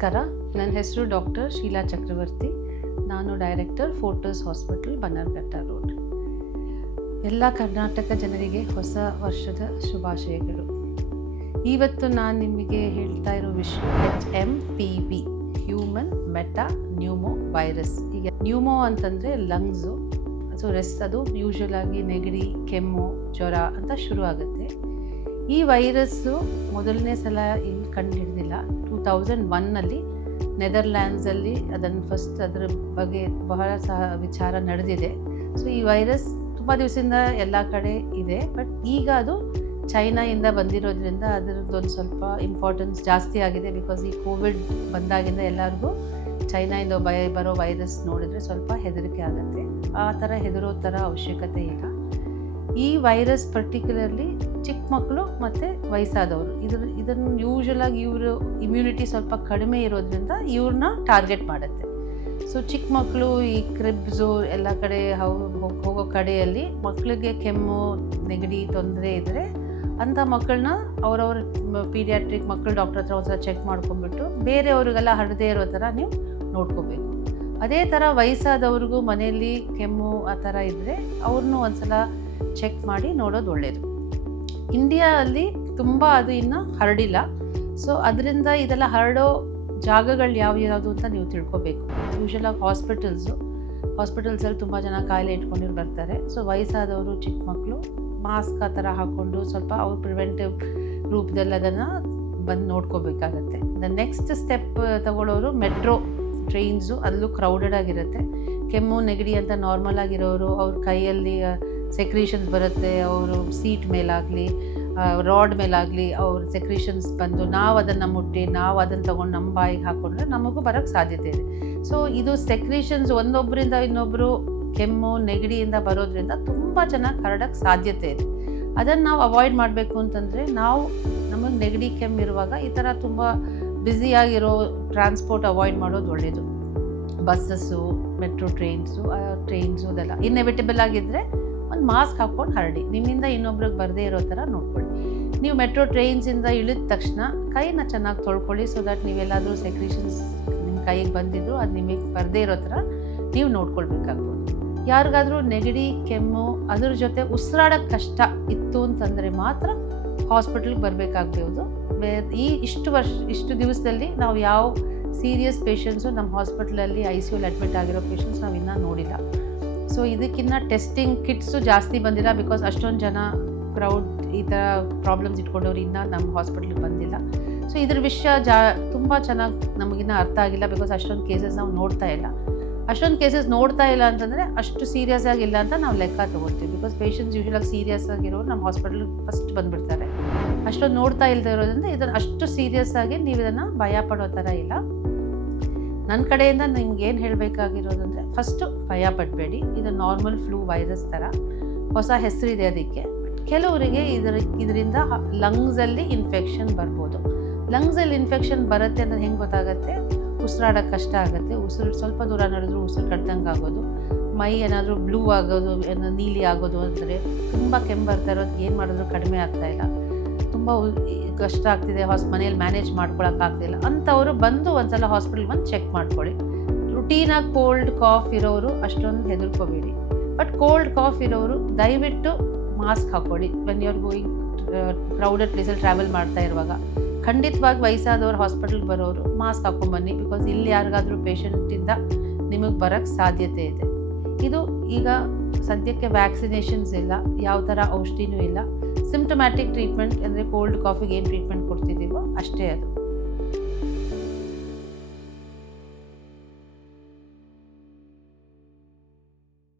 ನಮಸ್ಕಾರ. ನನ್ನ ಹೆಸರು ಡಾಕ್ಟರ್ ಶೀಲಾ ಚಕ್ರವರ್ತಿ. ನಾನು director Fortis hospital Bannerghatta road. ಎಲ್ಲ ಕರ್ನಾಟಕ ಜನರಿಗೆ ಹೊಸ ವರ್ಷದ ಶುಭಾಶಯಗಳು. ಇವತ್ತು ನಾನು ನಿಮಗೆ ಹೇಳ್ತಾ ಇರೋ ವಿಷಯ H M P V human metapneumovirus ಈಗ ನ್ಯೂಮೋ ಅಂತಂದರೆ ಲಂಗ್ಸು ಸೊ ರೆಸ್ಟ್ ಅದು ಯೂಶ್ವಲ್ ಆಗಿ ನೆಗಡಿ, ಕೆಮ್ಮು, ಜ್ವರ ಅಂತ ಶುರು ಆಗುತ್ತೆ ಈ ವೈರಸ್ಸು ಮೊದಲನೇ ಸಲ ಇಲ್ಲಿ ಕಂಡುಹಿಡಿದಿಲ್ಲ. ಟೂ ತೌಸಂಡ್ ಒನ್ನಲ್ಲಿ ನೆದರ್ಲ್ಯಾಂಡ್ಸಲ್ಲಿ ಅದನ್ನು ಫಸ್ಟ್ ಅದರ ಬಗ್ಗೆ ಬಹಳ ಸಹ ವಿಚಾರ ನಡೆದಿದೆ. ಸೊ ಈ ವೈರಸ್ ತುಂಬ ದಿವಸದಿಂದ ಎಲ್ಲ ಕಡೆ ಇದೆ ಬಟ್ ಈಗ ಅದು ಚೈನಾಯಿಂದ ಬಂದಿರೋದ್ರಿಂದ ಅದರದ್ದೊಂದು ಸ್ವಲ್ಪ ಇಂಪಾರ್ಟೆನ್ಸ್ ಜಾಸ್ತಿ ಆಗಿದೆ ಬಿಕಾಸ್ ಈ ಕೋವಿಡ್ ಬಂದಾಗಿಂದ ಎಲ್ಲರಿಗೂ ಚೈನಾಯಿಂದ ಬಯ ಬರೋ ವೈರಸ್ ನೋಡಿದರೆ ಸ್ವಲ್ಪ ಹೆದರಿಕೆ ಆಗುತ್ತೆ. ಆ ಥರ ಹೆದರೋ ಥರ ಅವಶ್ಯಕತೆ ಇಲ್ಲ. ಈ ವೈರಸ್ ಪರ್ಟಿಕ್ಯುಲರ್ಲಿ ಚಿಕ್ಕ ಮಕ್ಕಳು ಮತ್ತು ವಯಸ್ಸಾದವರು. ಇದ್ರ ಇದನ್ನು ಯೂಶ್ವಲಾಗಿ ಇವರು ಇಮ್ಯುನಿಟಿ ಸ್ವಲ್ಪ ಕಡಿಮೆ ಇರೋದ್ರಿಂದ ಇವ್ರನ್ನ ಟಾರ್ಗೆಟ್ ಮಾಡುತ್ತೆ. ಸೊ ಚಿಕ್ಕ ಮಕ್ಕಳು ಈ ಕ್ರಿಬ್ಸು ಎಲ್ಲ ಕಡೆ ಹೋಗೋ ಕಡೆಯಲ್ಲಿ ಮಕ್ಕಳಿಗೆ ಕೆಮ್ಮು, ನೆಗಡಿ ತೊಂದರೆ ಇದ್ದರೆ ಅಂಥ ಮಕ್ಕಳನ್ನ ಅವರವ್ರ ಪೀಡಿಯಾಟ್ರಿಕ್ ಮಕ್ಕಳು ಡಾಕ್ಟರ್ ಹತ್ರ ಒಂದ್ಸಲ ಚೆಕ್ ಮಾಡ್ಕೊಂಡ್ಬಿಟ್ಟು ಬೇರೆಯವ್ರಿಗೆಲ್ಲ ಹರಡದೇ ಇರೋ ಥರ ನೀವು ನೋಡ್ಕೋಬೇಕು. ಅದೇ ಥರ ವಯಸ್ಸಾದವ್ರಿಗೂ ಮನೆಯಲ್ಲಿ ಕೆಮ್ಮು ಆ ಥರ ಇದ್ದರೆ ಅವ್ರನ್ನೂ ಒಂದ್ಸಲ ಚೆಕ್ ಮಾಡಿ ನೋಡೋದು ಒಳ್ಳೆಯದು ಇಂಡಿಯಾದಲ್ಲಿ ತುಂಬ ಅದು ಇನ್ನು ಹರಡಿಲ್ಲ. ಸೊ ಅದರಿಂದ ಇದೆಲ್ಲ ಹರಡೋ ಜಾಗಗಳು ಯಾವ ಯಾವುದು ಅಂತ ನೀವು ತಿಳ್ಕೊಬೇಕು. ಯೂಶಲಾಗಿ ಹಾಸ್ಪಿಟಲ್ಸು ಹಾಸ್ಪಿಟಲ್ಸಲ್ಲಿ ತುಂಬ ಜನ ಕಾಯಿಲೆ ಇಟ್ಕೊಂಡಿರು ಬರ್ತಾರೆ. ಸೊ ವಯಸ್ಸಾದವರು, ಚಿಕ್ಕ ಮಕ್ಕಳು ಮಾಸ್ಕ್ ಆ ಥರ ಹಾಕ್ಕೊಂಡು ಸ್ವಲ್ಪ ಅವ್ರು ಪ್ರಿವೆಂಟಿವ್ ರೂಪದಲ್ಲಿ ಅದನ್ನು ಬಂದು ನೋಡ್ಕೋಬೇಕಾಗತ್ತೆ. ದ ನೆಕ್ಸ್ಟ್ ಸ್ಟೆಪ್ ತಗೊಳ್ಳೋರು ಮೆಟ್ರೋ ಟ್ರೈನ್ಸು ಅಲ್ಲೂ ಕ್ರೌಡೆಡ್ ಆಗಿರುತ್ತೆ. ಕೆಮ್ಮು, ನೆಗಡಿ ಅಂತ ನಾರ್ಮಲ್ ಆಗಿರೋರು ಅವ್ರ ಕೈಯಲ್ಲಿ ಸೆಕ್ರೀಷನ್ಸ್ ಬರುತ್ತೆ, ಅವರು ಸೀಟ್ ಮೇಲಾಗಲಿ ರಾಡ್ ಮೇಲಾಗಲಿ ಅವ್ರ ಸೆಕ್ರೇಷನ್ಸ್ ಬಂದು ನಾವು ಅದನ್ನು ಮುಟ್ಟಿ ನಾವು ಅದನ್ನು ತೊಗೊಂಡು ನಮ್ಮ ಬಾಯಿಗೆ ಹಾಕ್ಕೊಂಡ್ರೆ ನಮಗೂ ಬರೋಕ್ಕೆ ಸಾಧ್ಯತೆ ಇದೆ. ಸೊ ಇದು ಸೆಕ್ರೇಷನ್ಸ್ ಒಂದೊಬ್ಬರಿಂದ ಇನ್ನೊಬ್ಬರು ಕೆಮ್ಮು, ನೆಗಡಿಯಿಂದ ಬರೋದ್ರಿಂದ ತುಂಬ ಚೆನ್ನಾಗಿ ಹರಡೋಕ್ಕೆ ಸಾಧ್ಯತೆ ಇದೆ. ಅದನ್ನು ನಾವು ಅವಾಯ್ಡ್ ಮಾಡಬೇಕು ಅಂತಂದರೆ ನಾವು ನಮಗೆ ನೆಗಡಿ, ಕೆಮ್ಮು ಇರುವಾಗ ಈ ಥರ ತುಂಬ ಬ್ಯುಸಿಯಾಗಿರೋ ಟ್ರಾನ್ಸ್ಪೋರ್ಟ್ ಅವಾಯ್ಡ್ ಮಾಡೋದು ಒಳ್ಳೆಯದು ಬಸ್ಸಸ್ಸು ಮೆಟ್ರೋ ಟ್ರೈನ್ಸು ಟ್ರೈನ್ಸು ಅದೆಲ್ಲ ಇನ್ನೆವಿಟೇಬಲ್ ಆಗಿದ್ದರೆ ಒಂದು ಮಾಸ್ಕ್ ಹಾಕ್ಕೊಂಡು ಹರಡಿ. ನಿಮ್ಮಿಂದ ಇನ್ನೊಬ್ರಿಗೆ ಬರದೇ ಇರೋ ಥರ ನೋಡ್ಕೊಳ್ಳಿ. ನೀವು ಮೆಟ್ರೋ ಟ್ರೈನ್ಸಿಂದ ಇಳಿದ ತಕ್ಷಣ ಕೈನ ಚೆನ್ನಾಗಿ ತೊಳ್ಕೊಳ್ಳಿ ಸೊ ದಟ್ ನೀವೆಲ್ಲಾದರೂ ಸೆಕ್ರೀಷನ್ಸ್ ನಿಮ್ಮ ಕೈಗೆ ಬಂದಿದ್ರು ಅದು ನಿಮಗೆ ಬರದೇ ಇರೋ ಥರ ನೀವು ನೋಡ್ಕೊಳ್ಬೇಕಾಗ್ಬೋದು. ಯಾರಿಗಾದರೂ ನೆಗಡಿ, ಕೆಮ್ಮು ಅದ್ರ ಜೊತೆ ಉಸಿರಾಡೋಕ್ಕೆ ಕಷ್ಟ ಇತ್ತು ಅಂತಂದರೆ ಮಾತ್ರ ಹಾಸ್ಪಿಟಲ್ಗೆ ಬರಬೇಕಾಗ್ಬೋದು. ಈ ಇಷ್ಟು ವರ್ಷ, ಇಷ್ಟು ದಿವಸದಲ್ಲಿ ನಾವು ಯಾವ ಸೀರಿಯಸ್ ಪೇಷಂಟ್ಸು ನಮ್ಮ ಹಾಸ್ಪಿಟ್ಲಲ್ಲಿ ಐ ಸಿ ಯುಲಿ ಅಡ್ಮಿಟ್ ಆಗಿರೋ ಪೇಷಂಟ್ಸ್ ನಾವು ಇನ್ನೂ ನೋಡಿಲ್ಲ. ಸೊ ಇದಕ್ಕಿನ್ನ ಟೆಸ್ಟಿಂಗ್ ಕಿಟ್ಸು ಜಾಸ್ತಿ ಬಂದಿಲ್ಲ ಬಿಕಾಸ್ ಅಷ್ಟೊಂದು ಜನ ಕ್ರೌಡ್ ಈ ಥರ ಪ್ರಾಬ್ಲಮ್ಸ್ ಇಟ್ಕೊಂಡವ್ರು ಇನ್ನೂ ನಮ್ಮ ಹಾಸ್ಪಿಟ್ಲಿಗೆ ಬಂದಿಲ್ಲ. ಸೊ ಇದ್ರ ವಿಷಯ ಜಾ, ತುಂಬ ಚೆನ್ನಾಗಿ ನಮಗಿನ್ನ ಅರ್ಥ ಆಗಿಲ್ಲ ಬಿಕಾಸ್ ಅಷ್ಟೊಂದು ಕೇಸಸ್ ನಾವು ನೋಡ್ತಾ ಇಲ್ಲ. ಅಷ್ಟೊಂದು ಕೇಸಸ್ ನೋಡ್ತಾ ಇಲ್ಲ ಅಂತಂದರೆ ಅಷ್ಟು ಸೀರಿಯಸ್ ಆಗಿಲ್ಲ ಅಂತ ನಾವು ಲೆಕ್ಕ ತೊಗೊಳ್ತೀವಿ ಬಿಕಾಸ್ ಪೇಷಂಟ್ಸ್ ಯೂಶಲಾಗಿ ಸೀರಿಯಸ್ ಆಗಿರೋರು ನಮ್ಮ ಹಾಸ್ಪಿಟಲ್ಗೆ ಫಸ್ಟ್ ಬಂದುಬಿಡ್ತಾರೆ. ಅಷ್ಟೊಂದು ನೋಡ್ತಾ ಇಲ್ಲದೆ ಇರೋದ್ರಿಂದ ಇದನ್ನು ಅಷ್ಟು ಸೀರಿಯಸ್ ಆಗಿ ನೀವು ಇದನ್ನು ಭಯ ಪಡೋ ಥರ ಇಲ್ಲ. ನನ್ನ ಕಡೆಯಿಂದ ನಿಮ್ಗೆ ಏನು ಹೇಳಬೇಕಾಗಿರೋದಂದರೆ ಫಸ್ಟು ಭಯ ಪಡಬೇಡಿ. ಇದು ನಾರ್ಮಲ್ ಫ್ಲೂ ವೈರಸ್ ಥರ ಹೊಸ ಹೆಸರಿದೆ ಅದಕ್ಕೆ. ಕೆಲವರಿಗೆ ಇದರ, ಇದರಿಂದ ಲಂಗ್ಸಲ್ಲಿ ಇನ್ಫೆಕ್ಷನ್ ಬರ್ಬೋದು. ಲಂಗ್ಸಲ್ಲಿ ಇನ್ಫೆಕ್ಷನ್ ಬರುತ್ತೆ ಅಂತ ಹೆಂಗೆ ಗೊತ್ತಾಗುತ್ತೆ? ಉಸಿರಾಡೋಕ್ಕೆ ಕಷ್ಟ ಆಗುತ್ತೆ. ಉಸಿರು ಸ್ವಲ್ಪ ದೂರ ನಡೆದ್ರು ಉಸಿರು ಕಟ್ದಂಗೆ ಆಗೋದು. ಮೈ ಏನಾದರೂ ಬ್ಲೂ ಆಗೋದು ಏನೋ ನೀಲಿ ಆಗೋದು ಅಂದರೆ ತುಂಬ ಕೆಮ್ಮು ಬರ್ತಾ ಇರೋದು. ಏನು ಮಾಡಿದ್ರು ಕಡಿಮೆ ಆಗ್ತಾಯಿಲ್ಲ ತುಂಬ ಕಷ್ಟ ಆಗ್ತಿದೆ ಹಾಸ್ ಮನೇಲಿ ಮ್ಯಾನೇಜ್ ಮಾಡ್ಕೊಳಕ್ಕಾಗ್ತಿಲ್ಲ ಅಂಥವರು ಬಂದು ಒಂದ್ಸಲ ಹಾಸ್ಪಿಟಲ್ ಬಂದು ಚೆಕ್ ಮಾಡ್ಕೊಳ್ಳಿ. ರುಟೀನಾಗಿ ಕೋಲ್ಡ್ ಕಾಫ್ ಇರೋರು ಅಷ್ಟೊಂದು ಹೆದರ್ಕೋಬೇಡಿ. ಬಟ್ ಕೋಲ್ಡ್ ಕಾಫ್ ಇರೋರು ದಯವಿಟ್ಟು ಮಾಸ್ಕ್ ಹಾಕ್ಕೊಳ್ಳಿ. When you are going crowded ಪ್ಲೇಸಲ್ಲಿ ಟ್ರಾವೆಲ್ ಮಾಡ್ತಾ ಇರುವಾಗ, ಖಂಡಿತವಾಗಿ ವಯಸ್ಸಾದವ್ರು ಹಾಸ್ಪಿಟಲ್ಗೆ ಬರೋರು ಮಾಸ್ಕ್ ಹಾಕ್ಕೊಂಬನ್ನಿ ಬಿಕಾಸ್ ಇಲ್ಲಿ ಯಾರಿಗಾದರೂ ಪೇಷಂಟಿಂದ ನಿಮಗೆ ಬರೋಕ್ಕೆ ಸಾಧ್ಯತೆ ಇದೆ. ಇದು ಈಗ ಸದ್ಯಕ್ಕೆ ವ್ಯಾಕ್ಸಿನೇಷನ್ಸ್ ಇಲ್ಲ ಯಾವ ಥರ ಔಷಧಿನೂ ಇಲ್ಲ. ಸಿಂಪ್ಟಮ್ಯಾಟಿಕ್ ಟ್ರೀಟ್ಮೆಂಟ್ ಅಂದರೆ ಕೋಲ್ಡ್ ಕಾಫಿಗೆ ಏನು ಟ್ರೀಟ್ಮೆಂಟ್ ಕೊಡ್ತಿದ್ದೀವೋ ಅಷ್ಟೇ ಅದು.